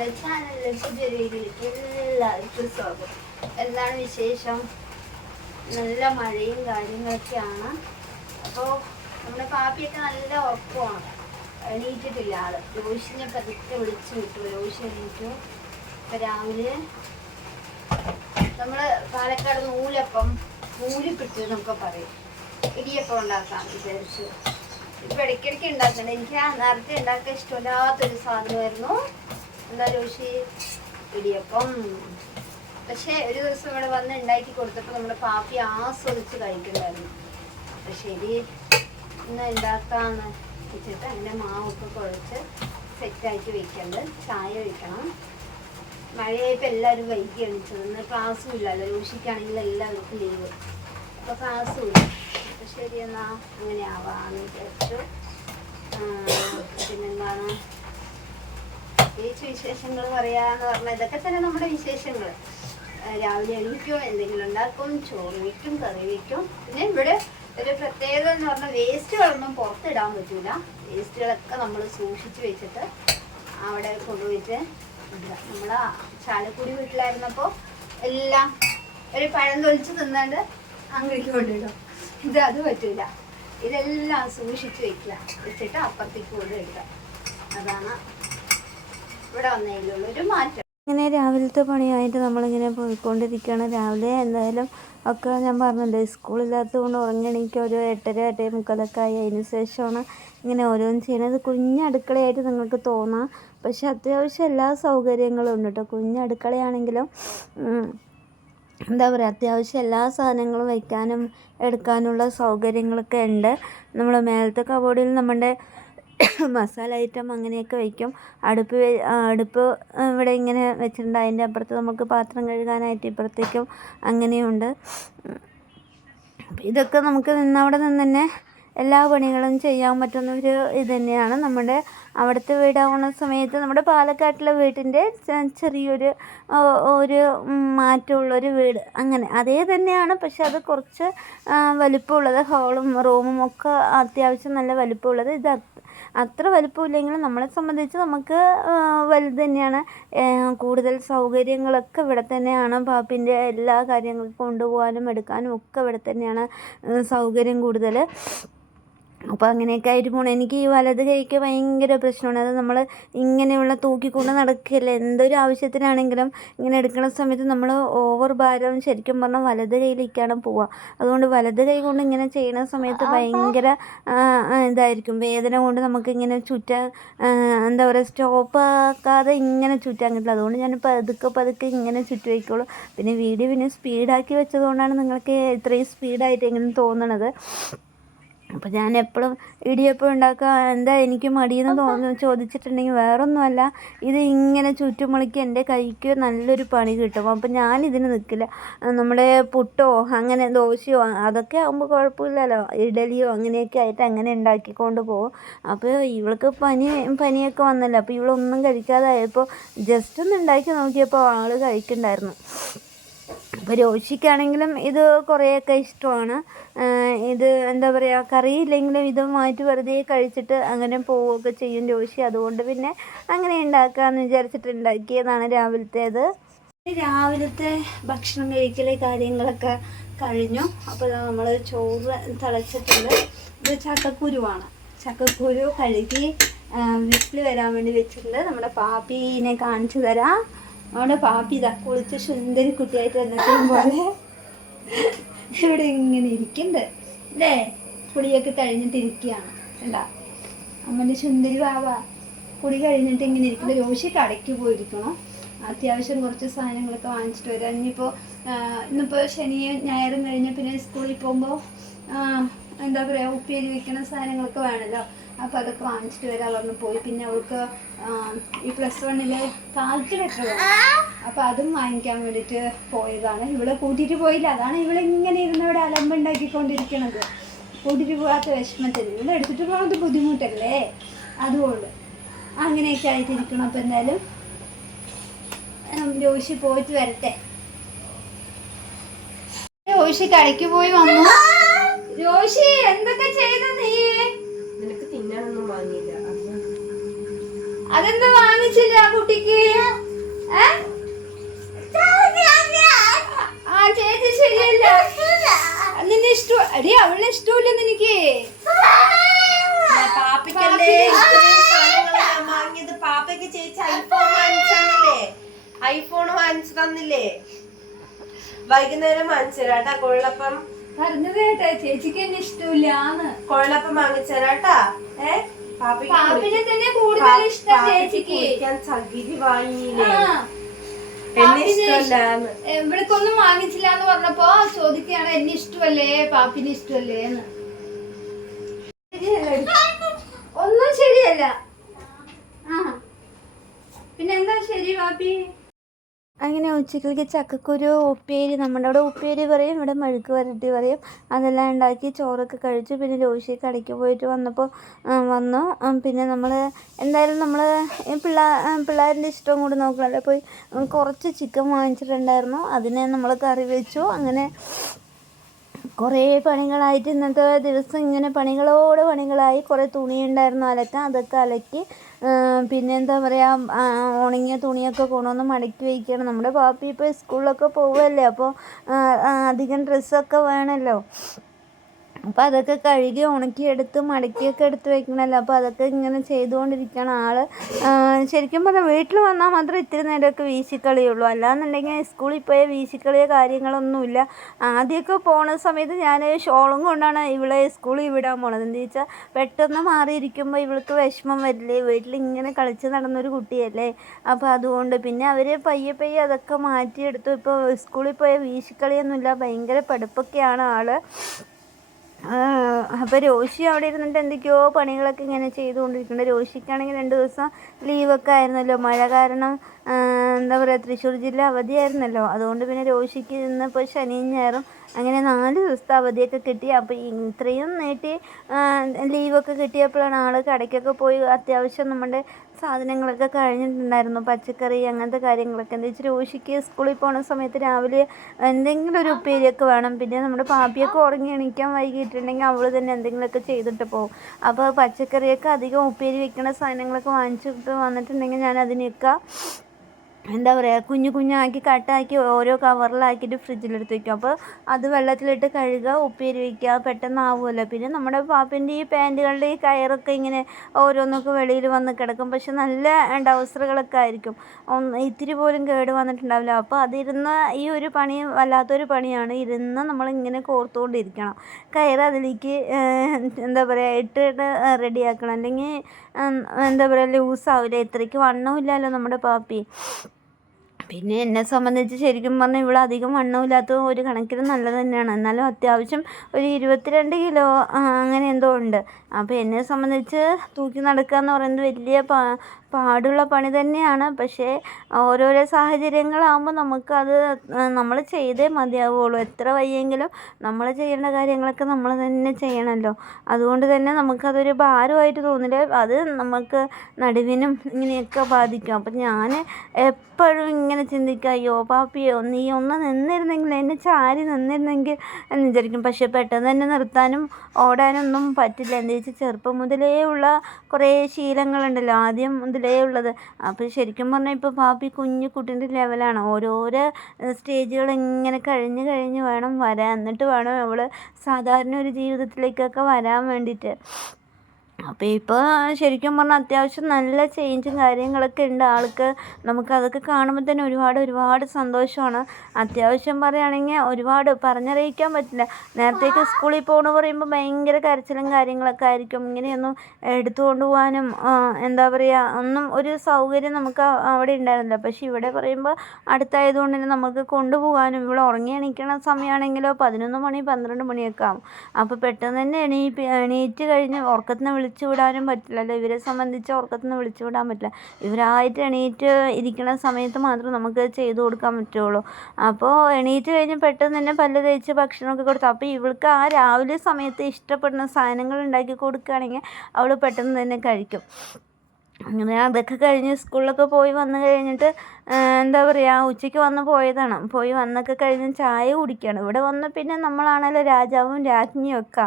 നമ്മുടെ ചാനലിലെ പുതിയ വീഡിയോയിലേക്ക് എല്ലാവർക്കും സ്വാഗതം. എന്താണ് വിശേഷം? നല്ല മഴയും കാര്യങ്ങളൊക്കെയാണ്. അപ്പോൾ നമ്മുടെ പാപ്പിയൊക്കെ നല്ല ഉറക്കമാണ്, എണീറ്റിട്ടില്ല ആള്. രോഷിനെ പതുക്കെ വിളിച്ചു വിട്ടു, രോഷി എണീറ്റു. ഇപ്പം രാവിലെ നമ്മൾ പാലക്കാട് നൂലിപ്പിട്ട് എന്നൊക്കെ പറയും, ഇടിയപ്പം ഉണ്ടാക്കാമെന്ന് വിചാരിച്ചു. ഇപ്പം ഇടയ്ക്കിടയ്ക്ക് ഉണ്ടാക്കണ്ട. എനിക്ക് ആ നേരത്തെ ഉണ്ടാക്കാൻ ഇഷ്ടമില്ലാത്തൊരു സാധനമായിരുന്നു എന്താ രോഷി, ഇടിയപ്പം. പക്ഷേ ഒരു ദിവസം ഇവിടെ വന്ന് ഉണ്ടാക്കി കൊടുത്തപ്പോൾ നമ്മുടെ പാപ്പി ആസ്വദിച്ച് കഴിക്കണ്ടായിരുന്നു. അപ്പം ശരി ഇന്ന് ഉണ്ടാക്കാമെന്ന് വെച്ചിട്ട് അങ്ങനെ മാവൊക്കെ കുഴച്ച് സെറ്റാക്കി വെക്കണ്ട്. ചായ വെക്കണം. മഴയായപ്പോൾ എല്ലാവരും വൈകി എണിച്ചത്. ഇന്ന് ക്ലാസ്സും ഇല്ലല്ലോ, രോഷിക്കാണെങ്കിൽ എല്ലാവർക്കും ലീവ്, അപ്പോൾ ക്ലാസ്സും ഇല്ല. അപ്പോൾ ശരി എന്നാൽ അങ്ങനെ ആവാമെന്ന് വിചാരിച്ചു. പിന്നെന്താണ് പ്രത്യേകിച്ച് വിശേഷങ്ങൾ പറയാന്ന് പറഞ്ഞാൽ ഇതൊക്കെ തന്നെ നമ്മുടെ വിശേഷങ്ങൾ. രാവിലെ എണീക്കും, എന്തെങ്കിലും ഉണ്ടാക്കും, ചോറ് വയ്ക്കും, കറി വയ്ക്കും. പിന്നെ ഇവിടെ ഒരു പ്രത്യേകത എന്ന് പറഞ്ഞാൽ വേസ്റ്റുകളൊന്നും പുറത്തിടാൻ പറ്റൂല. വേസ്റ്റുകളൊക്കെ നമ്മൾ സൂക്ഷിച്ച് വെച്ചിട്ട് അവിടെ കൊണ്ടുപോയിട്ട് ഇടുക. നമ്മൾ ചാലക്കുടി വീട്ടിലായിരുന്നപ്പോൾ എല്ലാം ഒരു പഴം തൊലിച്ച് തിന്നാണ്ട് അങ്ങോട്ടേക്ക് കൊണ്ടിടും. അത് പറ്റൂല. ഇതെല്ലാം സൂക്ഷിച്ച് വെച്ചിട്ട് അപ്പുറത്തേക്ക് കൊണ്ടിടുക. അതാണ് ഇവിടെ വന്നതിലുള്ളൊരു മാറ്റം. ഇങ്ങനെ രാവിലത്തെ പണിയായിട്ട് നമ്മളിങ്ങനെ പോയിക്കൊണ്ടിരിക്കുകയാണ്. രാവിലെ എന്തായാലും ഒക്കെ ഞാൻ പറഞ്ഞല്ലോ, സ്കൂളില്ലാത്തത് കൊണ്ട് ഉറങ്ങണമെങ്കിൽ ഒരു 8:30-8:45 ആയി. അതിന് ശേഷമാണ് ഇങ്ങനെ ഓരോന്ന് ചെയ്യുന്നത്. കുഞ്ഞടുക്കളയായിട്ട് നിങ്ങൾക്ക് തോന്നാം, പക്ഷെ അത്യാവശ്യം എല്ലാ സൗകര്യങ്ങളും ഉണ്ട് കേട്ടോ. കുഞ്ഞടുക്കളയാണെങ്കിലും എന്താ പറയുക, അത്യാവശ്യം എല്ലാ സാധനങ്ങളും വയ്ക്കാനും എടുക്കാനുള്ള സൗകര്യങ്ങളൊക്കെ ഉണ്ട്. നമ്മൾ മേലത്തെ കബോർഡിൽ നമ്മുടെ മസാല ഐറ്റം അങ്ങനെയൊക്കെ വയ്ക്കും. അടുപ്പ് ഇവിടെ ഇങ്ങനെ വെച്ചിട്ടുണ്ട്. അതിൻ്റെ അപ്പുറത്ത് നമുക്ക് പാത്രം കഴുകാനായിട്ട് ഇപ്പുറത്തേക്കും അങ്ങനെയുണ്ട്. ഇതൊക്കെ നമുക്ക് അവിടെ നിന്ന് തന്നെ എല്ലാ പണികളും ചെയ്യാൻ പറ്റുന്ന ഒരു ഇത് തന്നെയാണ്. നമ്മുടെ അവിടുത്തെ വീടാവുന്ന സമയത്ത് നമ്മുടെ പാലക്കാട്ടിലെ വീട്ടിൻ്റെ ചെറിയൊരു മാറ്റമുള്ളൊരു വീട് അങ്ങനെ അതേ തന്നെയാണ്. പക്ഷെ അത് കുറച്ച് വലിപ്പമുള്ളത്, ഹാളും റൂമും ഒക്കെ അത്യാവശ്യം നല്ല വലിപ്പമുള്ളത്. ഇത് അത്ര വലിപ്പമില്ലെങ്കിലും നമ്മളെ സംബന്ധിച്ച് നമുക്ക് വലുത് തന്നെയാണ്. കൂടുതൽ സൗകര്യങ്ങളൊക്കെ ഇവിടെ തന്നെയാണ്. പാപ്പിൻ്റെ എല്ലാ കാര്യങ്ങളും കൊണ്ടുപോകാനും എടുക്കാനും ഒക്കെ ഇവിടെ തന്നെയാണ് സൗകര്യം കൂടുതൽ. അപ്പോൾ അങ്ങനെയൊക്കെ ആയിട്ട് പോകണം. എനിക്ക് ഈ വലത് കൈക്ക് ഭയങ്കര പ്രശ്നമാണ്. അത് നമ്മൾ ഇങ്ങനെയുള്ള തൂക്കിക്കൊണ്ട് നടക്കുകയല്ലേ, എന്തൊരു ആവശ്യത്തിനാണെങ്കിലും ഇങ്ങനെ എടുക്കുന്ന സമയത്ത് നമ്മൾ ഓവർ ഭാരം ശരിക്കും പറഞ്ഞാൽ വലത് കൈയിലേക്കാണ് പോവുക. അതുകൊണ്ട് വലത് കൈ കൊണ്ട് ഇങ്ങനെ ചെയ്യുന്ന സമയത്ത് ഭയങ്കര ഇതായിരിക്കും, വേദന കൊണ്ട് നമുക്കിങ്ങനെ ചുറ്റാൻ എന്താ പറയുക, സ്റ്റോപ്പ് ആക്കാതെ ഇങ്ങനെ ചുറ്റാൻ കിട്ടില്ല. അതുകൊണ്ട് ഞാൻ പതുക്കെ ഇങ്ങനെ ചുറ്റി വയ്ക്കുള്ളൂ. പിന്നെ വീഡിയോ സ്പീഡാക്കി വെച്ചതുകൊണ്ടാണ് നിങ്ങൾക്ക് ഇത്രയും സ്പീഡായിട്ട് എങ്ങനെ തോന്നണത്. അപ്പോൾ ഞാൻ എപ്പോഴും ഇടിയപ്പം ഉണ്ടാക്കുക എന്താ എനിക്ക് മടിയെന്ന് ചോദിച്ചിട്ടുണ്ടെങ്കിൽ വേറൊന്നുമല്ല, ഇത് ഇങ്ങനെ ചുറ്റുമുളിക്ക് എൻ്റെ കൈക്ക് നല്ലൊരു പണി കിട്ടും. അപ്പം ഞാനിതിന് നിൽക്കില്ല. നമ്മുടെ പുട്ടോ അങ്ങനെ ദോശയോ അതൊക്കെ ആകുമ്പോൾ കുഴപ്പമില്ലല്ലോ, ഇഡലിയോ അങ്ങനെയൊക്കെ ആയിട്ട് അങ്ങനെ ഉണ്ടാക്കിക്കൊണ്ട് പോകും. അപ്പോൾ ഇവൾക്ക് പനിയൊക്കെ വന്നല്ലോ, അപ്പോൾ ഇവളൊന്നും കഴിക്കാതായപ്പോൾ ജസ്റ്റ് ഒന്ന് ഉണ്ടാക്കി നോക്കിയപ്പോൾ ആൾ കഴിക്കുന്നുണ്ടായിരുന്നു. അപ്പോൾ രോഷിക്കാണെങ്കിലും ഇത് കുറേയൊക്കെ ഇഷ്ടമാണ്. ഇത് എന്താ പറയുക, കറിയില്ലെങ്കിലും ഇതുമായിട്ട് വെറുതെ കഴിച്ചിട്ട് അങ്ങനെ പോവുകയൊക്കെ ചെയ്യും രോഷി. അതുകൊണ്ട് പിന്നെ അങ്ങനെ ഉണ്ടാക്കാമെന്ന് വിചാരിച്ചിട്ട് ഉണ്ടാക്കിയതാണ് രാവിലത്തേത്. രാവിലത്തെ ഭക്ഷണം കഴിക്കലെ കാര്യങ്ങളൊക്കെ കഴിഞ്ഞു. അപ്പോൾ നമ്മൾ ചോറ് തിളച്ചിട്ടുണ്ട്. ഇത് ചക്കക്കുരുവാണ്. ചക്കക്കുരു കഴുകി വിസിൽ വരാൻ വേണ്ടി വെച്ചിട്ടുണ്ട്. നമ്മുടെ പാപ്പീനെ കാണിച്ചു തരാം. നമ്മുടെ പാപ്പി ഇതാ കുളിച്ച് സുന്ദരി കുട്ടിയായിട്ട് എന്നത്തെയും പോലെ ഇവിടെ ഇങ്ങനെ ഇരിക്കുന്നുണ്ട് അല്ലേ. കുളിയൊക്കെ കഴിഞ്ഞിട്ട് ഇരിക്കുകയാണ്. എന്താ അമ്മൻ്റെ സുന്ദരി വാവ കുളി കഴിഞ്ഞിട്ട് ഇങ്ങനെ ഇരിക്കുന്നത്. രോഷി കടയ്ക്ക് പോയിരിക്കണം. അത്യാവശ്യം കുറച്ച് സാധനങ്ങളൊക്കെ വാങ്ങിച്ചിട്ട് വരാം. ഇന്നിപ്പോൾ ശനിയും ഞായറും കഴിഞ്ഞ് പിന്നെ സ്കൂളിൽ പോകുമ്പോൾ എന്താ പറയുക, ഉപ്പേരി വയ്ക്കുന്ന സാധനങ്ങളൊക്കെ വേണമല്ലോ. അപ്പോൾ അതൊക്കെ വാങ്ങിച്ചിട്ട് വരാൻ പറഞ്ഞു പോയി. പിന്നെ അവൾക്ക് ഈ +1 കാൽക്കുലേറ്റർ വേണം. അപ്പോൾ അതും വാങ്ങിക്കാൻ വേണ്ടിയിട്ട് പോയതാണ്. ഇവിടെ കൂട്ടിയിട്ട് പോയില്ല. അതാണ് ഇവളിങ്ങനെ ഇരുന്ന് ഇവിടെ അലമ്പുണ്ടാക്കിക്കൊണ്ടിരിക്കണത്. കൂട്ടിയിട്ട് പോകാത്ത വിഷമത്തിന് ഇവിടെ എടുത്തിട്ട് പോകുന്നത് ബുദ്ധിമുട്ടല്ലേ, അതുകൊണ്ട് അങ്ങനെയൊക്കെ ആയിട്ടിരിക്കണം. അപ്പോൾ എന്തായാലും രോഷി പോയിട്ട് വരട്ടെ. രോഷി കടയ്ക്ക് പോയി വന്നു. രോഷി എന്തൊക്കെ ചെയ്ത നീ? നിനക്ക് തിന്നാനൊന്നും വാങ്ങിയില്ല. അതെന്താ വാങ്ങിച്ചില്ല ആ കുട്ടിക്ക്? ആ ചേച്ചി ശരിയല്ല. നിന്നെ ഇഷ്ടം അടി, അവളെ ഇഷ്ടമില്ല നിനക്ക്. പാപ്പയ്ക്കല്ലേ വാങ്ങിയത്? പാപ്പയ്ക്ക് ചേച്ചി ഐഫോൺ വാങ്ങിച്ചു തന്നില്ലേ? വൈകുന്നേരം വാങ്ങിച്ചു തരാട്ടാ കൊള്ളപ്പം. പറഞ്ഞത് കേട്ടാ, ചേച്ചിക്ക് എന്നെ ഇഷ്ടമില്ലാന്ന്. കൊള്ളപ്പം വാങ്ങിച്ചു തരാട്ടാ. പാപ്പിനെ തന്നെ കൂടുതൽ ഇഷ്ടം ചേച്ചിക്ക്. ചകിരി വാങ്ങിയില്ലേ? എന്നെ ഇഷ്ടമല്ലാന്ന്. ഇവിടേക്കൊന്നും വാങ്ങിച്ചില്ല എന്ന് പറഞ്ഞപ്പോ ചോദിക്കുകയാണ് എന്നെ ഇഷ്ടമല്ലേ പാപ്പിനെ ഇഷ്ടമല്ലേ എന്ന്. ഒന്നും ശരിയല്ല. പിന്നെന്താ ശരി പാപ്പി? അങ്ങനെ ഉച്ചക്കലേക്ക് ചക്കക്കുരു ഉപ്പേരി, നമ്മുടെ അവിടെ ഉപ്പേരി പറയും, ഇവിടെ മെഴുക്ക് വരട്ടി പറയും. അതെല്ലാം ഉണ്ടാക്കി ചോറൊക്കെ കഴിച്ചു. പിന്നെ രോഷി കടയ്ക്ക് പോയിട്ട് വന്നു. പിന്നെ നമ്മൾ എന്തായാലും നമ്മൾ പിള്ളേരുടെ ഇഷ്ടം കൂടി നോക്കണമല്ലോ. പോയി കുറച്ച് ചിക്കൻ വാങ്ങിച്ചിട്ടുണ്ടായിരുന്നു, അതിനെ നമ്മൾ കറി വെച്ചു. അങ്ങനെ കുറേ പണികളായിട്ട് ഇന്നത്തെ ദിവസം ഇങ്ങനെ പണികളോട് പണികളായി. കുറേ തുണിയുണ്ടായിരുന്നു അലക്കാൻ, അതൊക്കെ അലക്കി. പിന്നെ എന്താ പറയുക, ഉണങ്ങിയ തുണിയൊക്കെ കൊണ്ടുവന്ന് മടക്കി വയ്ക്കുകയാണ്. നമ്മുടെ പാപ്പി ഇപ്പോൾ സ്കൂളിലൊക്കെ പോവുകയല്ലേ, അപ്പോൾ അധികം ഡ്രസ്സൊക്കെ വേണമല്ലോ. അപ്പോൾ അതൊക്കെ കഴുകി ഉണക്കിയെടുത്ത് മടക്കിയൊക്കെ എടുത്ത് വെക്കണമല്ലോ. അപ്പോൾ അതൊക്കെ ഇങ്ങനെ ചെയ്തുകൊണ്ടിരിക്കുകയാണ് ആൾ. ശരിക്കും പറഞ്ഞാൽ വീട്ടിൽ വന്നാൽ മാത്രം ഇത്തിരി നേരമൊക്കെ വീശിക്കളിയുള്ളൂ. അല്ലാന്നുണ്ടെങ്കിൽ സ്കൂളിൽ പോയ വീശിക്കളിയോ കാര്യങ്ങളൊന്നുമില്ല. ആദ്യമൊക്കെ പോണ സമയത്ത് ഞാൻ ഷോളും കൊണ്ടാണ് ഇവളെ സ്കൂളിൽ വിടാൻ പോണത്. എന്താ വെച്ചാൽ പെട്ടെന്ന് മാറിയിരിക്കുമ്പോൾ ഇവൾക്ക് വിഷമം വരില്ലേ, വീട്ടിലിങ്ങനെ കളിച്ച് നടന്നൊരു കുട്ടിയല്ലേ. അപ്പോൾ അതുകൊണ്ട് പിന്നെ അവർ പയ്യെ അതൊക്കെ മാറ്റിയെടുത്തു. ഇപ്പോൾ സ്കൂളിൽ പോയ വീശിക്കളിയൊന്നുമില്ല, ഭയങ്കര പഠിപ്പൊക്കെയാണ് ആൾ. അപ്പോൾ രോഷി അവിടെ ഇരുന്നിട്ട് എന്തൊക്കെയോ പണികളൊക്കെ ഇങ്ങനെ ചെയ്തുകൊണ്ടിരിക്കുന്നുണ്ട്. രോഷിക്കാണെങ്കിൽ 2 ദിവസം ലീവൊക്കെ ആയിരുന്നല്ലോ, മഴ കാരണം. എന്താ പറയുക, തൃശ്ശൂർ ജില്ല അവധിയായിരുന്നല്ലോ. അതുകൊണ്ട് പിന്നെ രോഷിക്ക് ഇന്നിപ്പോൾ ശനിയും ഞായറും അങ്ങനെ 4 ദിവസത്തെ അവധിയൊക്കെ കിട്ടി. അപ്പോൾ ഇത്രയും നീട്ടി ലീവൊക്കെ കിട്ടിയപ്പോഴാണ് ആൾ കടയ്ക്കൊക്കെ പോയി അത്യാവശ്യം നമ്മുടെ സാധനങ്ങളൊക്കെ കഴിഞ്ഞിട്ടുണ്ടായിരുന്നു, പച്ചക്കറി അങ്ങനത്തെ കാര്യങ്ങളൊക്കെ. എന്താ വെച്ചാൽ രോഷിക്ക് സ്കൂളിൽ പോകുന്ന സമയത്ത് രാവിലെ എന്തെങ്കിലും ഒരു ഉപ്പേരിയൊക്കെ വേണം. പിന്നെ നമ്മുടെ പാപ്പിയൊക്കെ ഉറങ്ങി എണീക്കാൻ വൈകിട്ടുണ്ടെങ്കിൽ അവൾ തന്നെ എന്തെങ്കിലുമൊക്കെ ചെയ്തിട്ട് പോകും. അപ്പോൾ പച്ചക്കറിയൊക്കെ അധികം ഉപ്പേരി വെക്കുന്ന സാധനങ്ങളൊക്കെ വാങ്ങിച്ചിട്ട് വന്നിട്ടുണ്ടെങ്കിൽ ഞാൻ അതിനെയൊക്കെ എന്താ പറയുക, കുഞ്ഞാക്കി കട്ടാക്കി ഓരോ കവറിലാക്കിയിട്ട് ഫ്രിഡ്ജിലെടുത്ത് വയ്ക്കും. അപ്പോൾ അത് വെള്ളത്തിലിട്ട് കഴുകുക, ഉപ്പേരി വയ്ക്കുക, പെട്ടെന്നാവുമല്ലോ. പിന്നെ നമ്മുടെ പാപ്പിൻ്റെ ഈ പാൻറ്റുകളുടെ ഈ കയറൊക്കെ ഇങ്ങനെ ഓരോന്നൊക്കെ വെളിയിൽ വന്ന് കിടക്കും. പക്ഷെ നല്ല ഡൗസറുകളൊക്കെ ആയിരിക്കും, ഇത്തിരി പോലും കേട് വന്നിട്ടുണ്ടാവില്ല. അപ്പോൾ അതിരുന്ന് ഈ ഒരു പണി വല്ലാത്തൊരു പണിയാണ്. ഇരുന്ന് നമ്മളിങ്ങനെ കോർത്തുകൊണ്ടിരിക്കണം, കയറ് അതിലേക്ക് എന്താ പറയുക ഇട്ടിട്ട് റെഡിയാക്കണം. അല്ലെങ്കിൽ എന്താ പറയുക ലൂസാവില്ല. ഇത്രയ്ക്ക് വണ്ണമില്ലല്ലോ നമ്മുടെ പാപ്പി. പിന്നെ എന്നെ സംബന്ധിച്ച് ശരിക്കും പറഞ്ഞാൽ ഇവിടെ അധികം വണ്ണമില്ലാത്ത ഒരു കണക്കിന് നല്ലത് തന്നെയാണ്. എന്നാലും അത്യാവശ്യം ഒരു 22 കിലോ അങ്ങനെ എന്തോ ഉണ്ട്. അപ്പോൾ എന്നെ സംബന്ധിച്ച് തൂക്കി നടക്കുക എന്ന് പറയുന്നത് വലിയ പാടുള്ള പണി തന്നെയാണ്. പക്ഷേ ഓരോരോ സാഹചര്യങ്ങളാകുമ്പോൾ നമുക്കത് നമ്മൾ ചെയ്തേ മതിയാവുള്ളൂ. എത്ര വയ്യെങ്കിലും നമ്മൾ ചെയ്യേണ്ട കാര്യങ്ങളൊക്കെ നമ്മൾ തന്നെ ചെയ്യണമല്ലോ. അതുകൊണ്ട് തന്നെ നമുക്കതൊരു ഭാരമായിട്ട് തോന്നില്ല. അത് നമുക്ക് നടുവിനും ഇങ്ങനെയൊക്കെ ബാധിക്കും. അപ്പം ഞാൻ എപ്പോഴും ഇങ്ങനെ ചിന്തിക്കുക, അയ്യോ പാപ്പിയോ നീ ഒന്ന് നിന്നിരുന്നെങ്കിൽ, എന്നെ ചാരി നിന്നിരുന്നെങ്കിൽ എന്ന് വിചാരിക്കും. പക്ഷെ പെട്ടെന്ന് തന്നെ നിർത്താനും ഓടാനൊന്നും പറ്റില്ല. എന്താ വെച്ചാൽ ചെറുപ്പം മുതലേ ഉള്ള കുറേ ശീലങ്ങളുണ്ടല്ലോ, ആദ്യം മുതലേ ഉള്ളത്. അപ്പോൾ ശരിക്കും പറഞ്ഞാൽ ഇപ്പോൾ പാപ്പി കുഞ്ഞു കുട്ടീൻ്റെ ലെവലാണ്. ഓരോരോ സ്റ്റേജുകൾ ഇങ്ങനെ കഴിഞ്ഞ് വേണം വരാൻ. എന്നിട്ട് വേണം അവൾ സാധാരണ ഒരു ജീവിതത്തിലേക്കൊക്കെ വരാൻ വേണ്ടിയിട്ട്. അപ്പോൾ ഇപ്പോൾ ശരിക്കും പറഞ്ഞാൽ അത്യാവശ്യം നല്ല ചേഞ്ചും കാര്യങ്ങളൊക്കെ ഉണ്ട് ആൾക്ക്. നമുക്കതൊക്കെ കാണുമ്പോൾ തന്നെ ഒരുപാട് സന്തോഷമാണ്. അത്യാവശ്യം പറയുകയാണെങ്കിൽ ഒരുപാട് പറഞ്ഞറിയിക്കാൻ പറ്റില്ല. നേരത്തേക്ക് സ്കൂളിൽ പോകണമെന്ന് പറയുമ്പോൾ ഭയങ്കര കരച്ചിലും കാര്യങ്ങളൊക്കെ ആയിരിക്കും. ഇങ്ങനെയൊന്നും എടുത്തു കൊണ്ടുപോകാനും എന്താ പറയുക ഒന്നും ഒരു സൗകര്യം നമുക്ക് അവിടെ ഉണ്ടായിരുന്നില്ല. പക്ഷേ ഇവിടെ പറയുമ്പോൾ അടുത്തായതുകൊണ്ട് തന്നെ നമുക്ക് കൊണ്ടുപോകാനും, ഇവിടെ ഉറങ്ങി എണീക്കണ സമയമാണെങ്കിലോ 11 മണി 12 മണിയൊക്കെ ആകും. അപ്പോൾ പെട്ടെന്ന് തന്നെ എണീറ്റ് കഴിഞ്ഞ് ഉറക്കത്തിന് വിളിച്ചു വിടാനും പറ്റില്ലല്ലോ. ഇവരെ സംബന്ധിച്ച് ഉറക്കത്തിന് വിളിച്ചു വിടാൻ പറ്റില്ല. ഇവരായിട്ട് എണീറ്റ് ഇരിക്കുന്ന സമയത്ത് മാത്രം നമുക്ക് ചെയ്തു കൊടുക്കാൻ പറ്റുള്ളൂ. അപ്പോൾ എണീറ്റ് കഴിഞ്ഞ് പെട്ടെന്ന് തന്നെ പല്ല് തേച്ച് ഭക്ഷണമൊക്കെ കൊടുത്തു. അപ്പോൾ ഇവൾക്ക് ആ രാവിലെ സമയത്ത് ഇഷ്ടപ്പെടുന്ന സാധനങ്ങൾ ഉണ്ടാക്കി കൊടുക്കുകയാണെങ്കിൽ അവൾ പെട്ടെന്ന് തന്നെ കഴിക്കും. അങ്ങനെ അതൊക്കെ കഴിഞ്ഞ് സ്കൂളിലൊക്കെ പോയി വന്നു കഴിഞ്ഞിട്ട് എന്താ പറയുക, ഉച്ചയ്ക്ക് വന്ന് പോയതാണ്. പോയി വന്നൊക്കെ കഴിഞ്ഞ് ചായ കുടിക്കുകയാണ്. ഇവിടെ വന്ന് പിന്നെ നമ്മളാണല്ലോ രാജാവും രാജ്ഞിയും ഒക്കെ.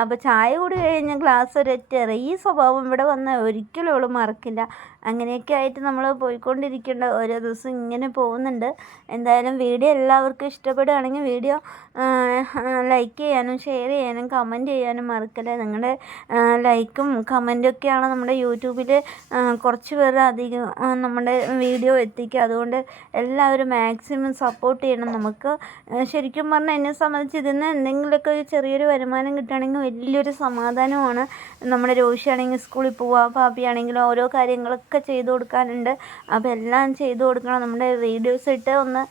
അപ്പോൾ ചായ കുടി കഴിഞ്ഞ് ഗ്ലാസ് ഒരൊറ്റ ഈ സ്വഭാവം ഇവിടെ വന്ന് ഒരിക്കലും അവൾ മറക്കില്ല. അങ്ങനെയൊക്കെ ആയിട്ട് നമ്മൾ പോയിക്കൊണ്ടിരിക്കേണ്ട ഓരോ ദിവസം ഇങ്ങനെ പോകുന്നുണ്ട്. എന്തായാലും വീഡിയോ എല്ലാവർക്കും ഇഷ്ടപ്പെടുകയാണെങ്കിൽ വീഡിയോ ലൈക്ക് ചെയ്യാനും ഷെയർ ചെയ്യാനും കമൻറ്റ് ചെയ്യാനും മറക്കല്ലേ. നിങ്ങളുടെ ലൈക്കും കമൻറ്റും ഒക്കെയാണ് നമ്മുടെ യൂട്യൂബിൽ കുറച്ച് പേർ അധികം നമ്മുടെ വീഡിയോ എത്തിക്കുക. അതുകൊണ്ട് എല്ലാവരും മാക്സിമം സപ്പോർട്ട് ചെയ്യണം. നമുക്ക് ശരിക്കും പറഞ്ഞാൽ എന്നെ സംബന്ധിച്ച് ഇതിന് എന്തെങ്കിലുമൊക്കെ ഒരു ചെറിയൊരു വരുമാനം കിട്ടുകയാണെങ്കിൽ വലിയൊരു സമാധാനമാണ്. നമ്മുടെ രോഷിയാണെങ്കിൽ സ്കൂളിൽ പോവുക, പാപ്പിയാണെങ്കിലും ഓരോ കാര്യങ്ങളൊക്കെ ചെയ്തു കൊടുക്കാനുണ്ട്. അപ്പോൾ എല്ലാം ചെയ്തു കൊടുക്കണം. നമ്മുടെ വീഡിയോസ് ഇട്ട് ഒന്ന്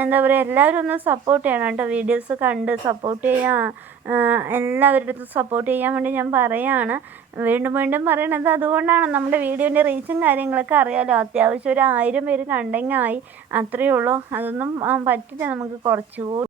എന്താ പറയുക, എല്ലാവരും ഒന്ന് സപ്പോർട്ട് ചെയ്യണം കേട്ടോ. വീഡിയോസ് കണ്ട് സപ്പോർട്ട് ചെയ്യാൻ എല്ലാവരുടെ അടുത്തും സപ്പോർട്ട് ചെയ്യാൻ വേണ്ടി ഞാൻ പറയുകയാണ്. വീണ്ടും വീണ്ടും പറയണത് അതുകൊണ്ടാണ്. നമ്മുടെ വീഡിയോൻ്റെ റീച്ചും കാര്യങ്ങളൊക്കെ അറിയാമല്ലോ. അത്യാവശ്യം ഒരു 1000 പേര് കണ്ടെങ്കിൽ ആയി, അത്രയേ ഉള്ളൂ. അതൊന്നും പറ്റില്ല, നമുക്ക് കുറച്ചുകൂടി